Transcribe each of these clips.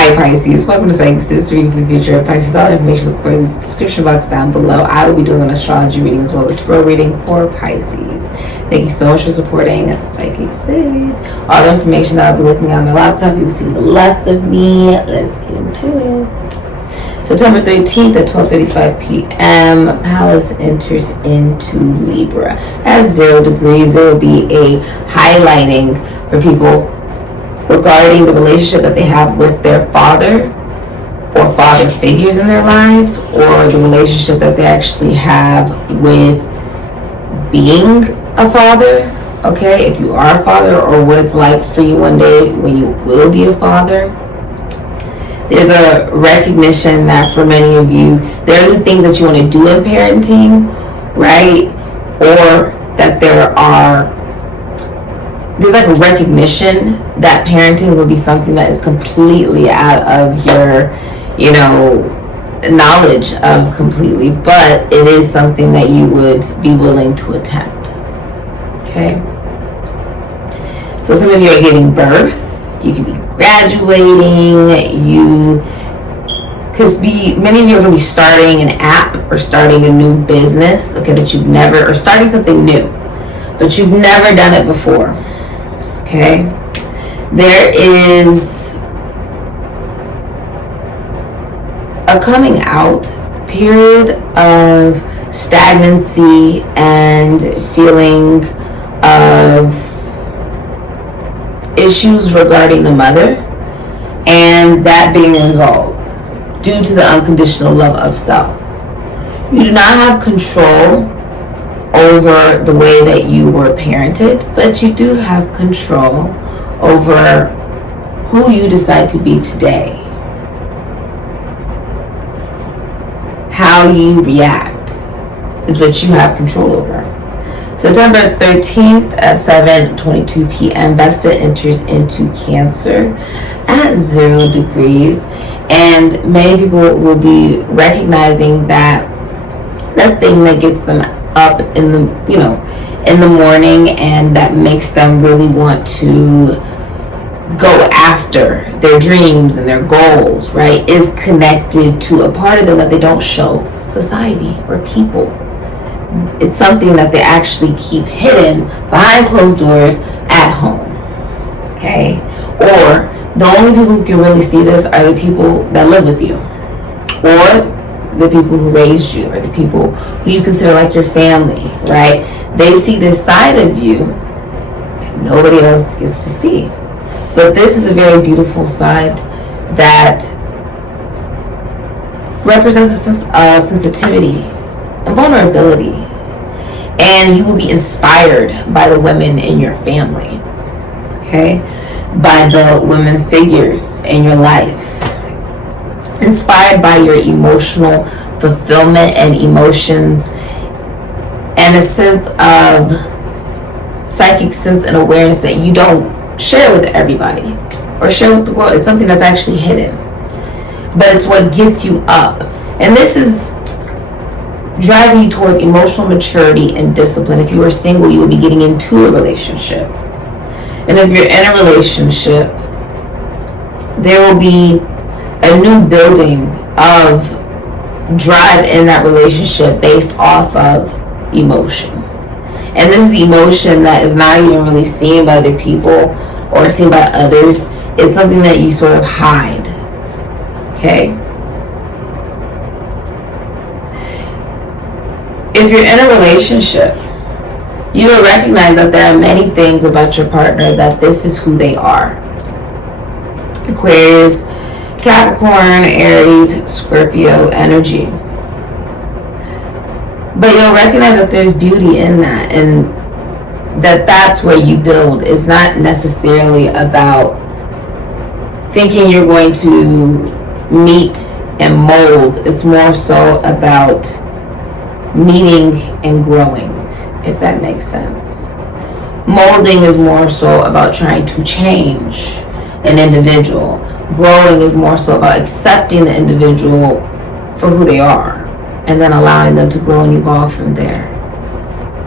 Hi Pisces, welcome to SIKIKSYD, reading for the future of Pisces. All information is of course in the description box down below. I will be doing an astrology reading as well as a tarot reading for Pisces. Thank you so much for supporting SIKIKSYD. All the information that I'll be looking at on my laptop, you will see to the left of me. Let's get into it. September 13th at 12:35 p.m. Pallas enters into Libra. At 0 degrees, there will be a highlighting for people regarding the relationship that they have with their father or father figures in their lives, or the relationship that they actually have with being a father. Okay, if you are a father, or what it's like for you one day when you will be a father. There's a recognition that for many of you, there are things that you want to do in parenting, right? Or that there's like a recognition that parenting will be something that is completely out of your, knowledge of completely, but it is something that you would be willing to attempt. Okay? So some of you are giving birth. You could be graduating. Many of you are going to be starting an app or starting a new business, okay, that you've never, or starting something new, but you've never done it before. Okay, there is a coming out period of stagnancy and feeling of issues regarding the mother, and that being resolved due to the unconditional love of self. You do not have control over the way that you were parented, but you do have control over who you decide to be today. How you react is what you have control over. September 13th at 7:22 p.m. Vesta enters into Cancer at 0 degrees, and many people will be recognizing that thing that gets them up in the morning, and that makes them really want to go after their dreams and their goals, right, is connected to a part of them that they don't show society or people. It's something that they actually keep hidden behind closed doors at home. Okay? Or the only people who can really see this are the people that live with you, or the people who raised you, or the people who you consider like your family, right? They see this side of you that nobody else gets to see. But this is a very beautiful side that represents a sense of sensitivity and vulnerability. And you will be inspired by the women in your family, okay? By the women figures in your life. Inspired by your emotional fulfillment and emotions, and a sense of psychic sense and awareness that you don't share with everybody or share with the world. It's something that's actually hidden, but it's what gets you up. And this is driving you towards emotional maturity and discipline. If you are single, you will be getting into a relationship. And if you're in a relationship, there will be a new building of drive in that relationship based off of emotion. And this is emotion that is not even really seen by other people or seen by others. It's something that you sort of hide. Okay? If you're in a relationship, you will recognize that there are many things about your partner that this is who they are. Aquarius, Capricorn, Aries, Scorpio energy. But you'll recognize that there's beauty in that, and that's where you build. It's not necessarily about thinking you're going to meet and mold. It's more so about meeting and growing, if that makes sense. Molding is more so about trying to change an individual. Growing is more so about accepting the individual for who they are, and then allowing them to grow and evolve from there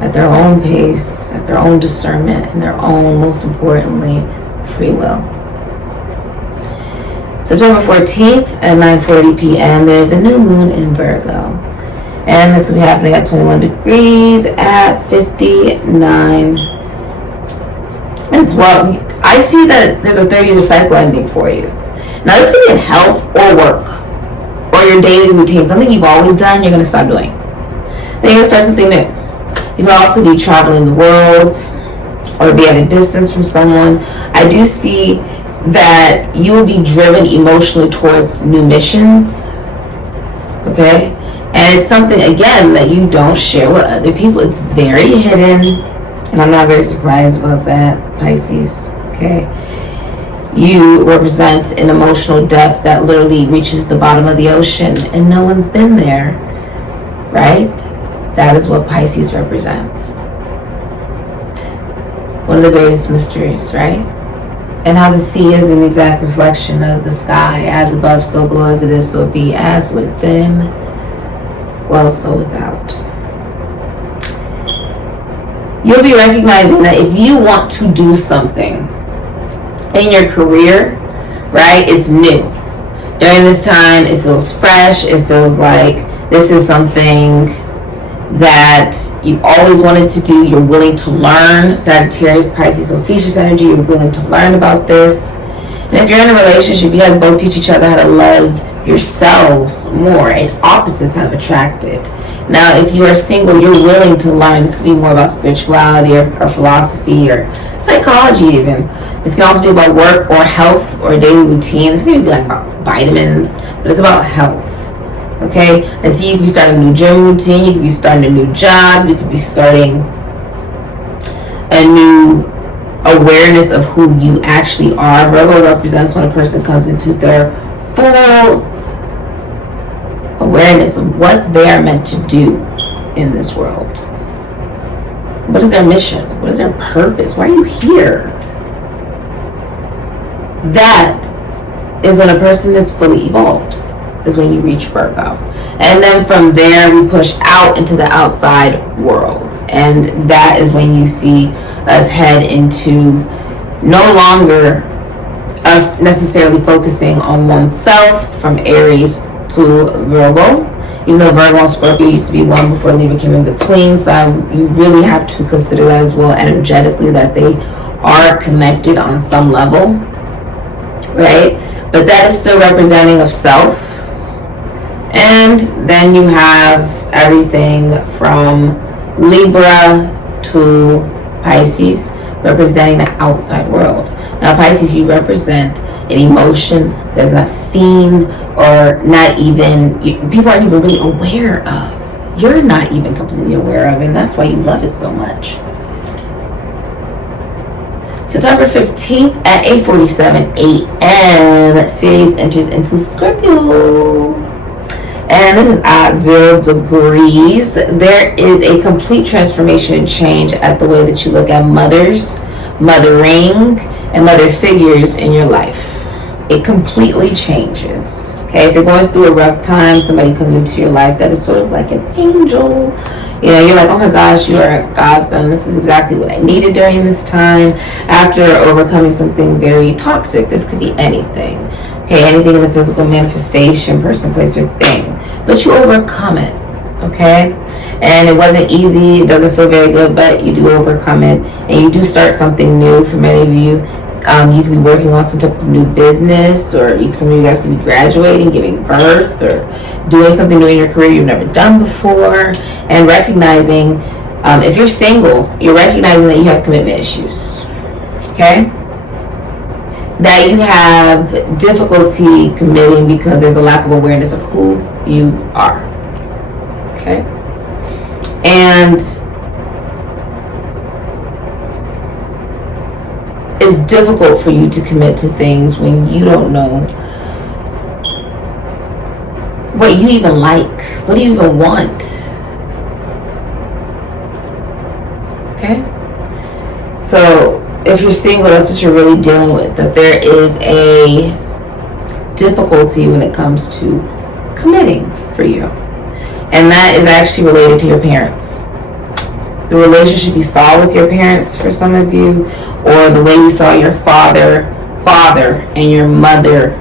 at their own pace, at their own discernment, and their own, most importantly, free will. September 14th at 9:40 p.m. there's a new moon in Virgo. And this will be happening at 21 degrees at 59 as well. I see that there's a 30-year cycle ending for you. Now this could be in health or work or your daily routine. Something you've always done, you're going to start doing. Then you're going to start something new. You could also be traveling the world or be at a distance from someone. I do see that you will be driven emotionally towards new missions. Okay? And it's something, again, that you don't share with other people. It's very hidden. And I'm not very surprised about that, Pisces. Okay? You represent an emotional depth that literally reaches the bottom of the ocean and no one's been there. Right? That is what Pisces represents. One of the greatest mysteries, right? And how the sea is an exact reflection of the sky. As above, so below, as it is, so it be. As within, well, so without. You'll be recognizing that if you want to do something in your career, right, it's new. During this time, it feels fresh. It feels like this is something that you always wanted to do. You're willing to learn. Sagittarius, Pisces, Ophiuchus energy, you're willing to learn about this. And if you're in a relationship, you guys both teach each other how to love yourselves more, and opposites have attracted. Now, if you are single, you're willing to learn. This could be more about spirituality or philosophy or psychology even. This can also be about work or health or daily routine. This can be like about vitamins, but it's about health. Okay, I see you could be starting a new gym routine, you could be starting a new job, you could be starting a new awareness of who you actually are. Virgo represents when a person comes into their full awareness of what they are meant to do in this world. What is their mission? What is their purpose? Why are you here? That is when a person is fully evolved. Is when you reach Virgo. And then from there we push out into the outside world, and that is when you see us head into no longer us necessarily focusing on oneself from Aries to Virgo, even though Virgo and Scorpio used to be one before Libra came in between. So you really have to consider that as well energetically, that they are connected on some level, right? But that is still representing of self. And then you have everything from Libra to Pisces, representing the outside world. Now, Pisces, you represent an emotion that's not seen or not even, people aren't even really aware of. You're not even completely aware of, and that's why you love it so much. September 15th at 8:47 a.m., Series enters into Scorpio. And this is at 0 degrees. There is a complete transformation and change at the way that you look at mothers, mothering, and mother figures in your life. It completely changes. Okay, if you're going through a rough time, somebody comes into your life that is sort of like an angel. You know, you're like, oh my gosh, you are a godsend. This is exactly what I needed during this time. After overcoming something very toxic, this could be anything. Okay, anything in the physical manifestation, person, place, or thing. But you overcome it, okay? And it wasn't easy, it doesn't feel very good, but you do overcome it. And you do start something new. For many of you, you could be working on some type of new business, or some of you guys could be graduating, giving birth, or doing something new in your career you've never done before. And recognizing, if you're single, you're recognizing that you have commitment issues, okay? That you have difficulty committing because there's a lack of awareness of who you are. Okay? And it's difficult for you to commit to things when you don't know what you even like. What do you even want? Okay? So if you're single, that's what you're really dealing with. That there is a difficulty when it comes to committing for you. And that is actually related to your parents. The relationship you saw with your parents for some of you, or the way you saw your father father and your mother,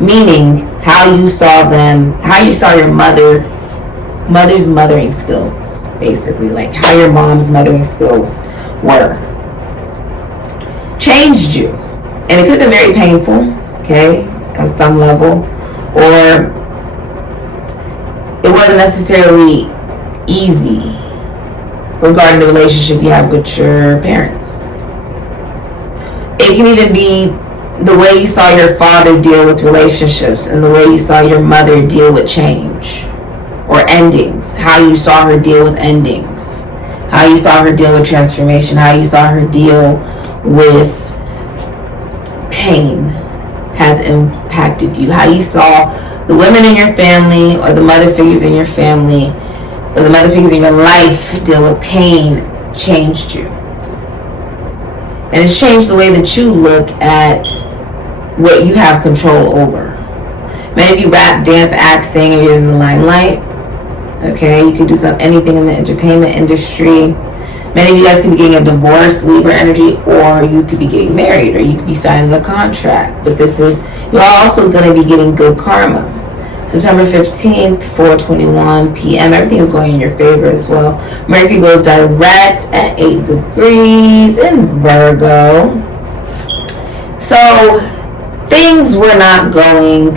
meaning how you saw them, how you saw your mother's mothering skills, basically, like how your mom's mothering skills were, changed you. And it could have been very painful, okay, on some level, or it wasn't necessarily easy regarding the relationship you have with your parents. It can even be the way you saw your father deal with relationships and the way you saw your mother deal with change or endings, how you saw her deal with endings, how you saw her deal with transformation, how you saw her deal with pain has impacted you, how you saw the women in your family or the mother figures in your family or the mother figures in your life deal with pain changed you. And it's changed the way that you look at what you have control over. Many of you rap, dance, act, sing, or you're in the limelight. Okay, you could do anything in the entertainment industry. Many of you guys could be getting a divorce, Libra energy, or you could be getting married, or you could be signing a contract. But you're also going to be getting good karma. September 15th, 4:21 p.m. Everything is going in your favor as well. Mercury goes direct at 8 degrees in Virgo. So things were not going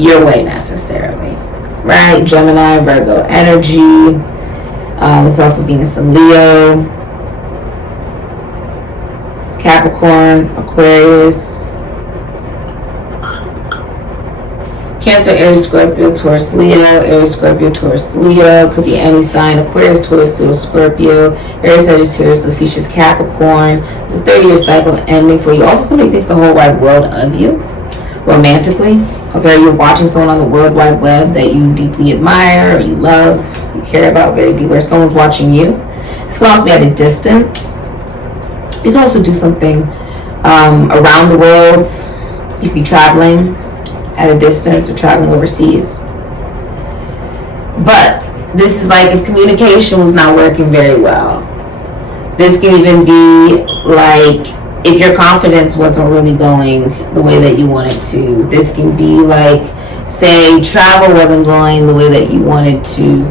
your way necessarily, right? Gemini, Virgo energy. It's also Venus and Leo, Capricorn, Aquarius, Cancer, Aries, Scorpio, Taurus, Leo, Aries, Scorpio, Taurus, Leo. Could be any sign. Aquarius, Taurus, Leo, Scorpio, Aries, Sagittarius, Ophiuchus, Capricorn. It's a 30-year cycle ending for you. Also, somebody thinks the whole wide world of you, romantically. Okay, you're watching someone on the World Wide Web that you deeply admire, or you love, you care about very deeply, or someone's watching you. This can also be at a distance. You can also do something around the world. You could be traveling at a distance or traveling overseas. But this is like if communication was not working very well. This can even be like if your confidence wasn't really going the way that you wanted to. This can be like, say, travel wasn't going the way that you wanted to.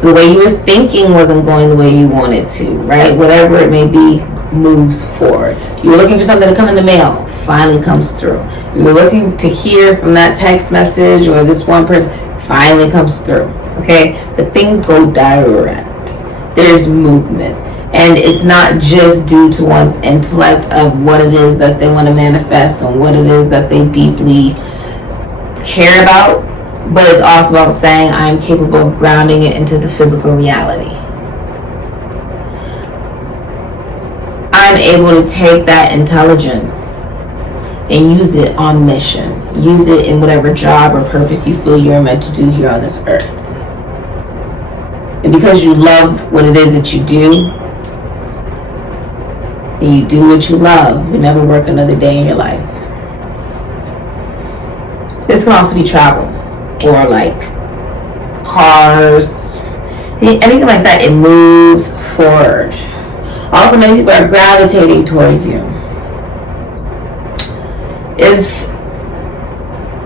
The way you were thinking wasn't going the way you wanted to, right? Whatever it may be, moves forward. You were looking for something to come in the mail, finally comes through. You were looking to hear from that text message or this one person, finally comes through, okay? But things go direct. There's movement. And it's not just due to one's intellect of what it is that they want to manifest and what it is that they deeply care about, but it's also about saying, I'm capable of grounding it into the physical reality. I'm able to take that intelligence and use it on mission. Use it in whatever job or purpose you feel you're meant to do here on this earth. And because you love what it is that you do, and you do what you love, you never work another day in your life. This can also be travel or like cars, anything like that. It moves forward. Also, many people are gravitating towards you. If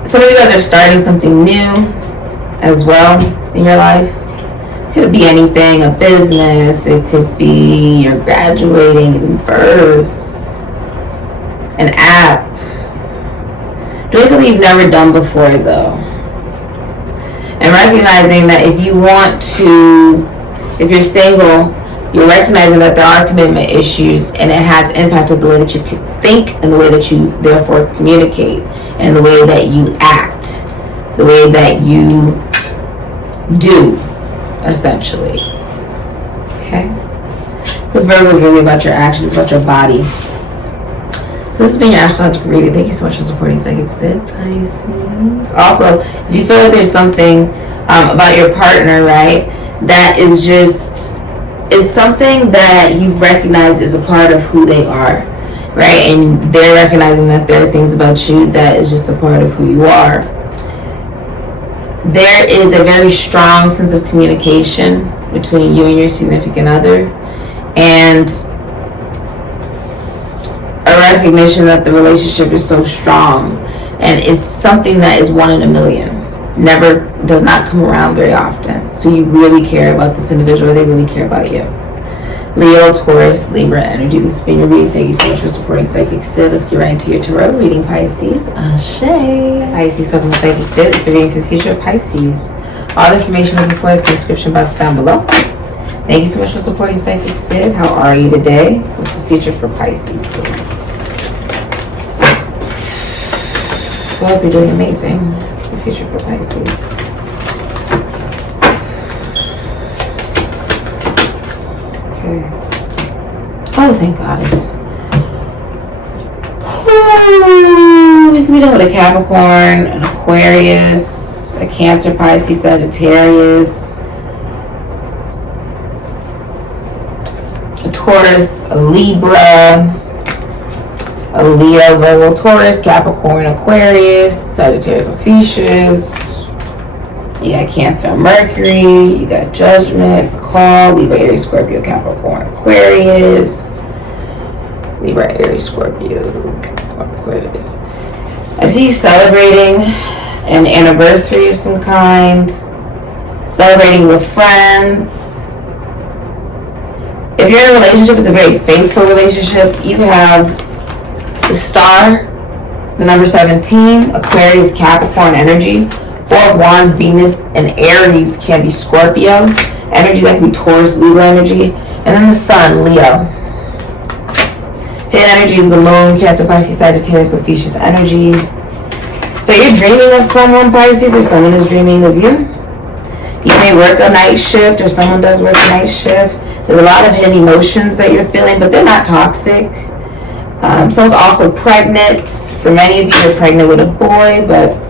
some of you guys are starting something new as well in your life, it could be anything, a business, it could be you're graduating, giving birth, an app, doing something you've never done before though. And recognizing that if you want to, if you're single, you're recognizing that there are commitment issues and it has impacted the way that you think and the way that you therefore communicate and the way that you act, the way that you do, essentially. Okay? Because Virgo is really about your actions, about your body. So this has been your astrological reading. Thank you so much for supporting SIKIKSYD, Pisces. Also, if you feel like there's something about your partner, right, that is just, it's something that you've recognized is a part of who they are, right? And they're recognizing that there are things about you that is just a part of who you are. There is a very strong sense of communication between you and your significant other, and a recognition that the relationship is so strong, and it's something that is 1 in a million. Never, does not come around very often. So you really care about this individual, or they really care about you. Leo, Taurus, Libra energy. This has been your reading. Thank you so much for supporting Psychic Sid. Let's get right into your tarot reading, Pisces. Ashe. Pisces, welcome to Psychic Sid. It's a reading for the future of Pisces. All the information looking for is in the description box down below. Thank you so much for supporting Psychic Sid. How are you today? What's the future for Pisces, please? I hope you're doing amazing. What's the future for Pisces? Oh, thank goddess. We can be done with a Capricorn, an Aquarius, a Cancer, Pisces, Sagittarius, a Taurus, a Libra, a Leo, Virgo, Taurus, Capricorn, Aquarius, Sagittarius, Ophiuchus. You got Cancer, Mercury. You got Judgment, Call, Libra, Aries, Scorpio, Capricorn, Aquarius. Libra, Aries, Scorpio, Capricorn, Aquarius. I see you celebrating an anniversary of some kind. Celebrating with friends. If you're in a relationship, it's a very faithful relationship. You have the Star, the number 17, Aquarius, Capricorn energy. 4 of Wands, Venus, and Aries can be Scorpio energy. That can be Taurus, Libra energy. And then the Sun, Leo. Hidden energy is the Moon, Cancer, Pisces, Sagittarius, Ophiuchus energy. So you're dreaming of someone, Pisces, or someone is dreaming of you. You may work a night shift, or someone does work a night shift. There's a lot of hidden emotions that you're feeling, but they're not toxic. Someone's also pregnant. For many of you, you're pregnant with a boy, but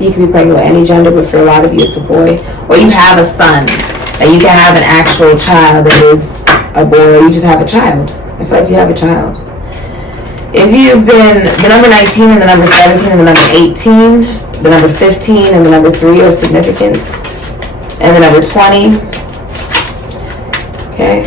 you can be pregnant with any gender, but for a lot of you, it's a boy. Or you have a son, that you can have an actual child that is a boy, or you just have a child. I feel like you have a child. If you've been, the number 19 and the number 17 and the number 18, the number 15 and the number 3 are significant, and the number 20, okay?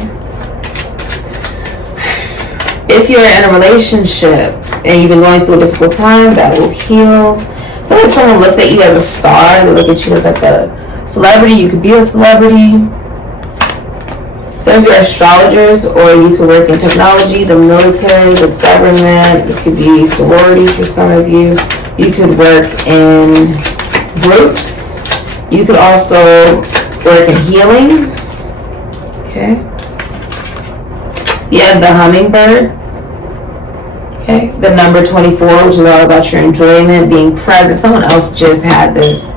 If you're in a relationship and you've been going through a difficult time, that will heal. I feel like someone looks at you as a star. They look at you as like a celebrity. You could be a celebrity. Some of you are astrologers, or you could work in technology, the military, the government. This could be sororities for some of you. You could work in groups. You could also work in healing. Okay. You have the hummingbird. Okay, the number 24, which is all about your enjoyment, being present. Someone else just had this.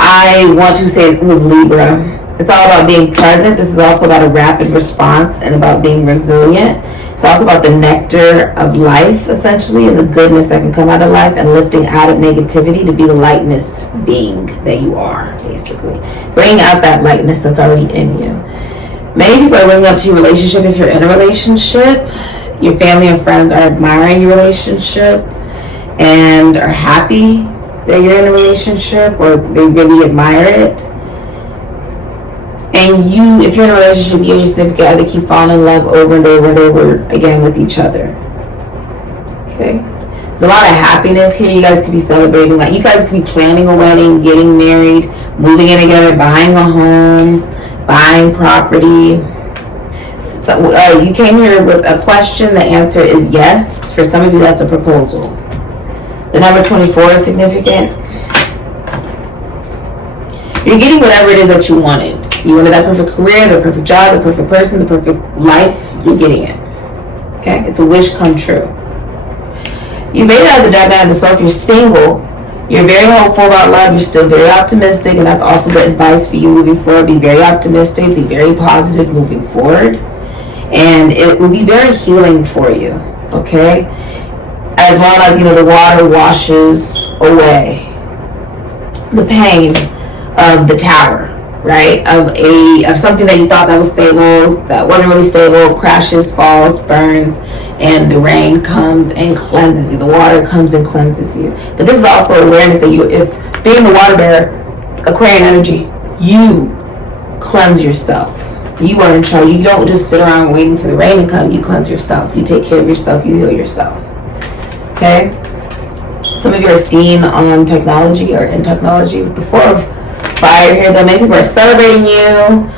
I want to say it was Libra. It's all about being present. This is also about a rapid response and about being resilient. It's also about the nectar of life, essentially, and the goodness that can come out of life, and lifting out of negativity to be the lightness being that you are, basically. Bring out that lightness that's already in you. Many people are looking up to your relationship if you're in a relationship. Your family and friends are admiring your relationship and are happy that you're in a relationship, or they really admire it. And you, if you're in a relationship, you and your significant other keep falling in love over and over and over again with each other. Okay? There's a lot of happiness here. You guys could be celebrating. Like, you guys could be planning a wedding, getting married, moving in together, buying a home, buying property. So you came here with a question. The answer is yes. For some of you, that's a proposal. The number 24 is significant. You're getting whatever it is that you wanted. You wanted that perfect career, the perfect job, the perfect person, the perfect life. You're getting it. Okay? It's a wish come true. You made it out of the dark night of the soul. If you're single, you're very hopeful about love. You're still very optimistic, and that's also the advice for you moving forward. Be very optimistic. Be very positive moving forward. And it will be very healing for you, okay? As well as, the water washes away the pain of the tower, right? Of something that you thought that was stable, that wasn't really stable, crashes, falls, burns, and the rain comes and cleanses you. The water comes and cleanses you. But this is also awareness that if being the water bearer, Aquarian energy, you cleanse yourself. You are in charge. You don't just sit around waiting for the rain to come. You cleanse yourself. You take care of yourself. You heal yourself. Okay? Some of you are seen on technology or in technology with the 4 of fire here, though. Many people are celebrating you.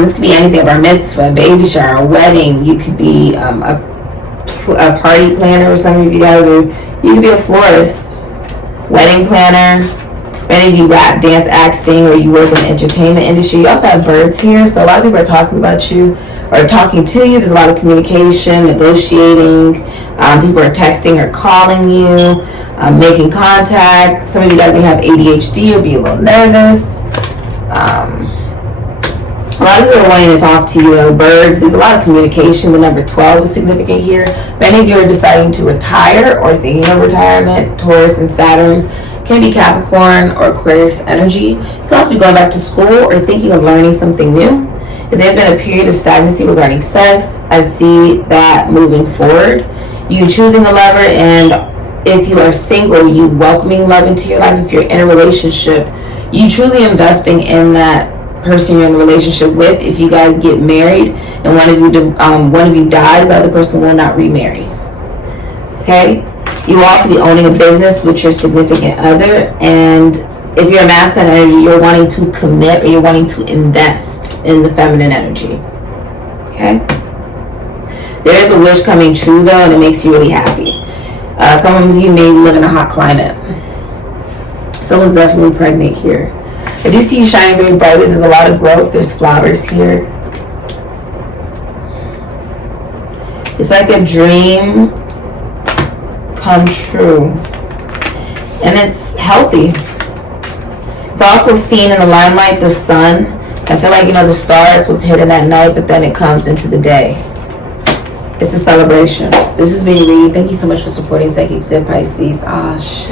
This could be anything, a bar mitzvah, a baby shower, a wedding. You could be a party planner, or some of you guys, or you could be a florist, wedding planner. Many of you rap, dance, act, sing, or you work in the entertainment industry. You also have birds here, so a lot of people are talking about you or talking to you. There's a lot of communication, negotiating. People are texting or calling you, making contact. Some of you guys may have ADHD or be a little nervous. A lot of people are wanting to talk to you, though. Birds, there's a lot of communication. The number 12 is significant here. Many of you are deciding to retire or thinking of retirement. Taurus and Saturn can be Capricorn or Aquarius energy. You can also be going back to school or thinking of learning something new. If there's been a period of stagnancy regarding sex, I see that moving forward. You choosing a lover, and if you are single, you welcoming love into your life. If you're in a relationship, you truly investing in that person you're in a relationship with. If you guys get married and one of you dies, the other person will not remarry. Okay? You will also be owning a business with your significant other, and if you're a masculine energy, you're wanting to commit or you're wanting to invest in the feminine energy. Okay? There is a wish coming true, though, and it makes you really happy. Some of you may live in a hot climate. Someone's definitely pregnant here. I do see you shining very brightly. There's a lot of growth. There's flowers here. It's like a dream come true. And it's healthy. It's also seen in the limelight, the sun. I feel like, the stars, what's hidden at night, but then it comes into the day. It's a celebration. This is being Reed. Thank you so much for supporting SIKIKSYD, Pisces. Ashe.